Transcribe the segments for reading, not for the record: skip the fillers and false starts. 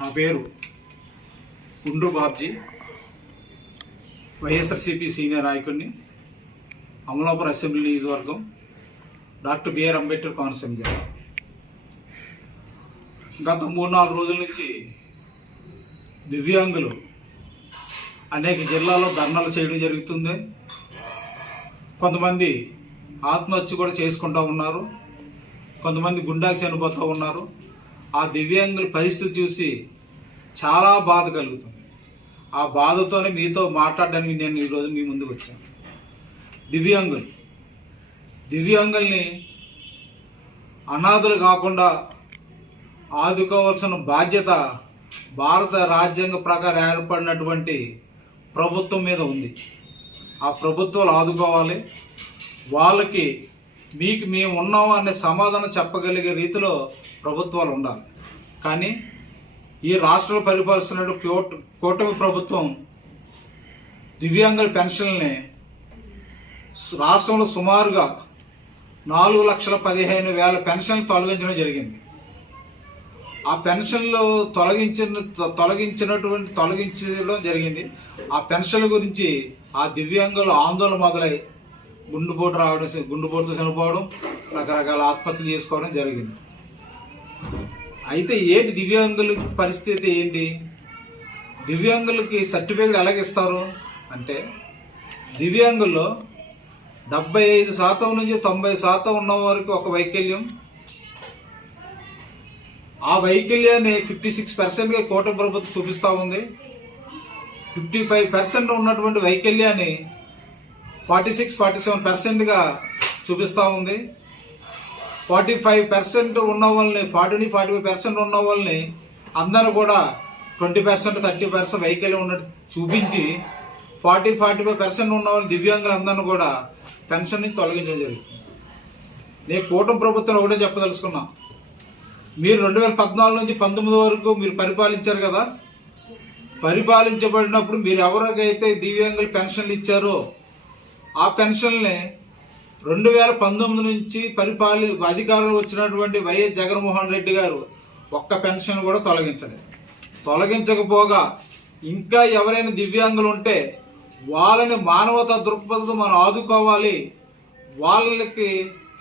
నా పేరు గుండ్రు బాబ్జీ, వైఎస్ఆర్సీపీ సీనియర్ నాయకుడిని, అమలాపురం అసెంబ్లీ నియోజకవర్గం, డాక్టర్ బిఆర్ అంబేద్కర్ కోనసీమ జిల్లా. గత 3-4 రోజుల నుంచి దివ్యాంగులు అనేక జిల్లాల్లో ధర్నాలు చేయడం జరుగుతుంది. కొంతమంది ఆత్మహత్య కూడా చేసుకుంటూ ఉన్నారు, కొంతమంది గుండాకి చనిపోతూ ఉన్నారు. ఆ దివ్యాంగుల పరిస్థితి చూసి చాలా బాధ కలుగుతుంది. ఆ బాధతోనే మీతో మాట్లాడడానికి నేను ఈరోజు మీ ముందుకు వచ్చాను. దివ్యాంగుల్ని అనాథులు కాకుండా ఆదుకోవాల్సిన బాధ్యత భారత రాజ్యాంగ ప్రకారం ఏర్పడినటువంటి ప్రభుత్వం మీద ఉంది. ఆ ప్రభుత్వాలు ఆదుకోవాలి. వాళ్ళకి మీకు మేము ఉన్నాము అనే సమాధానం చెప్పగలిగే రీతిలో ప్రభుత్వాలు ఉండాలి. కానీ ఈ రాష్ట్రంలో పరిపాలిస్తున్న కూటమి ప్రభుత్వం దివ్యాంగుల పెన్షన్ని రాష్ట్రంలో సుమారుగా 4,15,000 పెన్షన్లు తొలగించడం జరిగింది. ఆ పెన్షన్లు తొలగించడం జరిగింది. ఆ పెన్షన్ల గురించి ఆ దివ్యాంగుల ఆందోళన మొదలై గుండెపోటుతో చనిపోవడం, రకరకాల ఆత్మహత్యలు చేసుకోవడం జరిగింది. అయితే ఏంటి దివ్యాంగుల పరిస్థితి ఏంటి? దివ్యాంగులకి సర్టిఫికేట్ ఎలాగిస్తారు అంటే, దివ్యాంగుల్లో 75% నుంచి 90% ఉన్న వారికి ఒక వైకల్యం, ఆ వైకల్యాన్ని 56%గా కూటమి ప్రభుత్వం చూపిస్తూ ఉంది. 55% ఉన్నటువంటి వైకల్యాన్ని 46-47%గా చూపిస్తూ ఉంది. 45% ఉన్న వాళ్ళని 40-45% ఉన్న వాళ్ళని అందరూ కూడా 20%-30% వైకల్యం ఉన్నట్టు చూపించి 40-45% ఉన్న వాళ్ళు దివ్యాంగులు అందరిని కూడా పెన్షన్ నుంచి తొలగించడం జరుగుతుంది. నేను కూటమి ప్రభుత్వం ఒకటే చెప్పదలుచుకున్నా, మీరు 2014 నుంచి 2019 వరకు మీరు పరిపాలించారు కదా. పరిపాలించబడినప్పుడు మీరు ఎవరికైతే దివ్యాంగులు పెన్షన్లు ఇచ్చారో ఆ పెన్షన్ని 2019 నుంచి అధికారంలో వచ్చినటువంటి వైఎస్ జగన్మోహన్ రెడ్డి గారు ఒక్క పెన్షన్ కూడా తొలగించకపోగా ఇంకా ఎవరైనా దివ్యాంగులు ఉంటే వాళ్ళని మానవతా దృక్పథంతో మనం ఆదుకోవాలి, వాళ్ళకి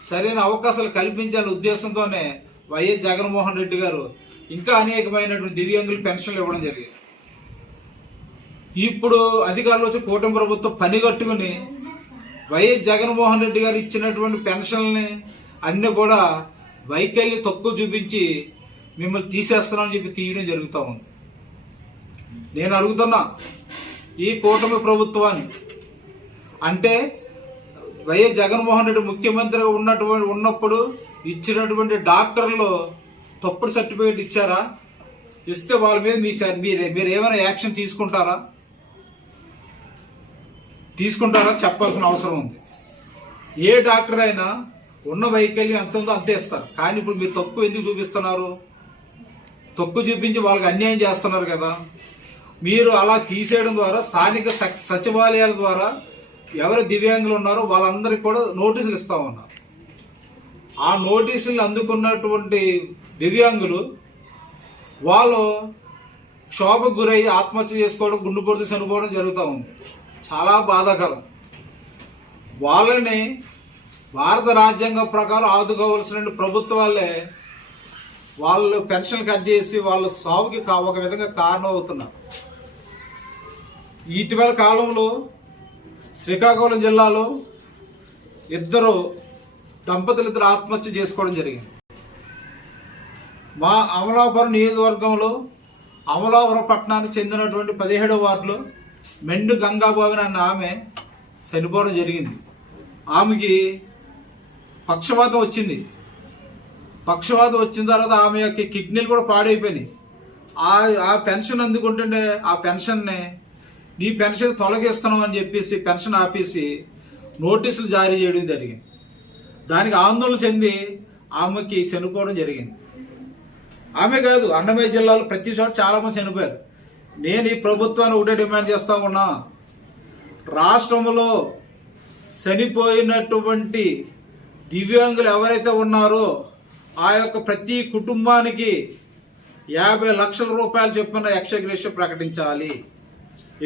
సరైన అవకాశాలు కల్పించాలనే ఉద్దేశంతోనే వైఎస్ జగన్మోహన్ రెడ్డి గారు ఇంకా అనేకమైనటువంటి దివ్యాంగులు పెన్షన్లు ఇవ్వడం జరిగింది. ఇప్పుడు అధికారంలో వచ్చి కూటమి ప్రభుత్వం పనిగట్టుకుని వైఎస్ జగన్మోహన్ రెడ్డి గారు ఇచ్చినటువంటి పెన్షన్ని అన్నీ కూడా వైకల్యం తక్కువ చూపించి మిమ్మల్ని తీసేస్తున్నామని చెప్పి తీయడం జరుగుతూ ఉంది. నేను అడుగుతున్నా ఈ కూటమి ప్రభుత్వాన్ని, అంటే వైఎస్ జగన్మోహన్ రెడ్డి ముఖ్యమంత్రిగా ఉన్నప్పుడు ఇచ్చినటువంటి డాక్టర్లు తప్పుడు సర్టిఫికేట్ ఇచ్చారా? ఇస్తే వాళ్ళ మీద మీరు ఏమైనా యాక్షన్ తీసుకుంటారా చెప్పాల్సిన అవసరం ఉంది. ఏ డాక్టర్ అయినా ఉన్న వైకల్యం ఎంత ఉందో అంతే ఇస్తారు. కానీ ఇప్పుడు మీరు తక్కువ ఎందుకు చూపిస్తున్నారు? తక్కువ చూపించి వాళ్ళకి అన్యాయం చేస్తున్నారు కదా. మీరు అలా తీసేయడం ద్వారా స్థానిక సచివాలయాల ద్వారా ఎవరు దివ్యాంగులు ఉన్నారో వాళ్ళందరికీ కూడా నోటీసులు ఇస్తా ఉన్నారు. ఆ నోటీసులు అందుకున్నటువంటి దివ్యాంగులు వాళ్ళు క్షోభకు గురై ఆత్మహత్య చేసుకోవడం, గుండెపోటుతో చనిపోవడం జరుగుతూ ఉంది. చాలా బాధాకరం. వాళ్ళని భారత రాజ్యాంగం ప్రకారం ఆదుకోవాల్సిన ప్రభుత్వాలే వాళ్ళు పెన్షన్ కట్ చేసి వాళ్ళ సాగుకి ఒక విధంగా కారణం అవుతున్నారు. ఇటీవల కాలంలో శ్రీకాకుళం జిల్లాలో ఇద్దరు ఆత్మహత్య చేసుకోవడం జరిగింది. మా అమలాపురం నియోజకవర్గంలో అమలాపురం పట్టణానికి చెందినటువంటి 17వ వార్డులో మెండు గంగాబాబు అన్న ఆమె చనిపోవడం జరిగింది. ఆమెకి పక్షవాతం వచ్చింది. పక్షవాతం వచ్చిన తర్వాత ఆమె యొక్క కిడ్నీలు కూడా పాడైపోయినాయి. ఆ పెన్షన్ అందుకుంటుంటే ఆ పెన్షన్ని నీ పెన్షన్ తొలగిస్తున్నాం అని చెప్పేసి పెన్షన్ ఆపేసి నోటీసులు జారీ చేయడం జరిగింది. దానికి ఆందోళన చెంది ఆమెకి చనిపోవడం జరిగింది. ఆమె కాదు, అన్నమయ్య జిల్లాలో ప్రతి చోట చాలామంది చనిపోయారు. నేను ఈ ప్రభుత్వాన్ని ఒకటే డిమాండ్ చేస్తా ఉన్నా, రాష్ట్రంలో చనిపోయినటువంటి దివ్యాంగులు ఎవరైతే ఉన్నారో ఆ యొక్క ప్రతి కుటుంబానికి 50 లక్షల రూపాయలు చొప్పున ఎక్స్గ్రేషియో ప్రకటించాలి.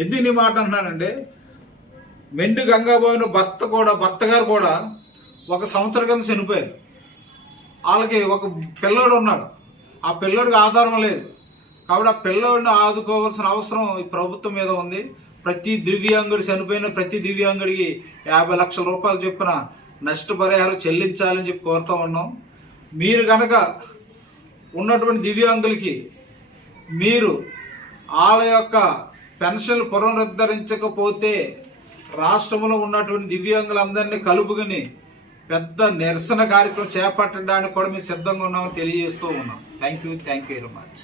ఎందుకు ఈ మాట అంటున్నానంటే, మెండు గంగాబాబు భర్త గారు కూడా 1 సంవత్సరం కింద చనిపోయారు. వాళ్ళకి ఒక పిల్లోడు ఉన్నాడు. ఆ పిల్లోడికి ఆధారం లేదు. కాబట్టి ఆ పిల్లోడిని ఆదుకోవాల్సిన అవసరం ఈ ప్రభుత్వం మీద ఉంది. ప్రతి దివ్యాంగుడు చనిపోయిన ప్రతి దివ్యాంగుడికి 50 లక్షల రూపాయలు చొప్పున నష్టపరిహారం చెల్లించాలని చెప్పి కోరుతూ ఉన్నాం. మీరు కనుక ఉన్నటువంటి దివ్యాంగులకి మీరు వాళ్ళ యొక్క పెన్షన్లు పునరుద్ధరించకపోతే రాష్ట్రంలో ఉన్నటువంటి దివ్యాంగులందరినీ కలుపుకుని పెద్ద నిరసన కార్యక్రమం చేపట్టడానికి కూడా మేము సిద్ధంగా ఉన్నామని తెలియజేస్తూ ఉన్నాం. Thank you very much.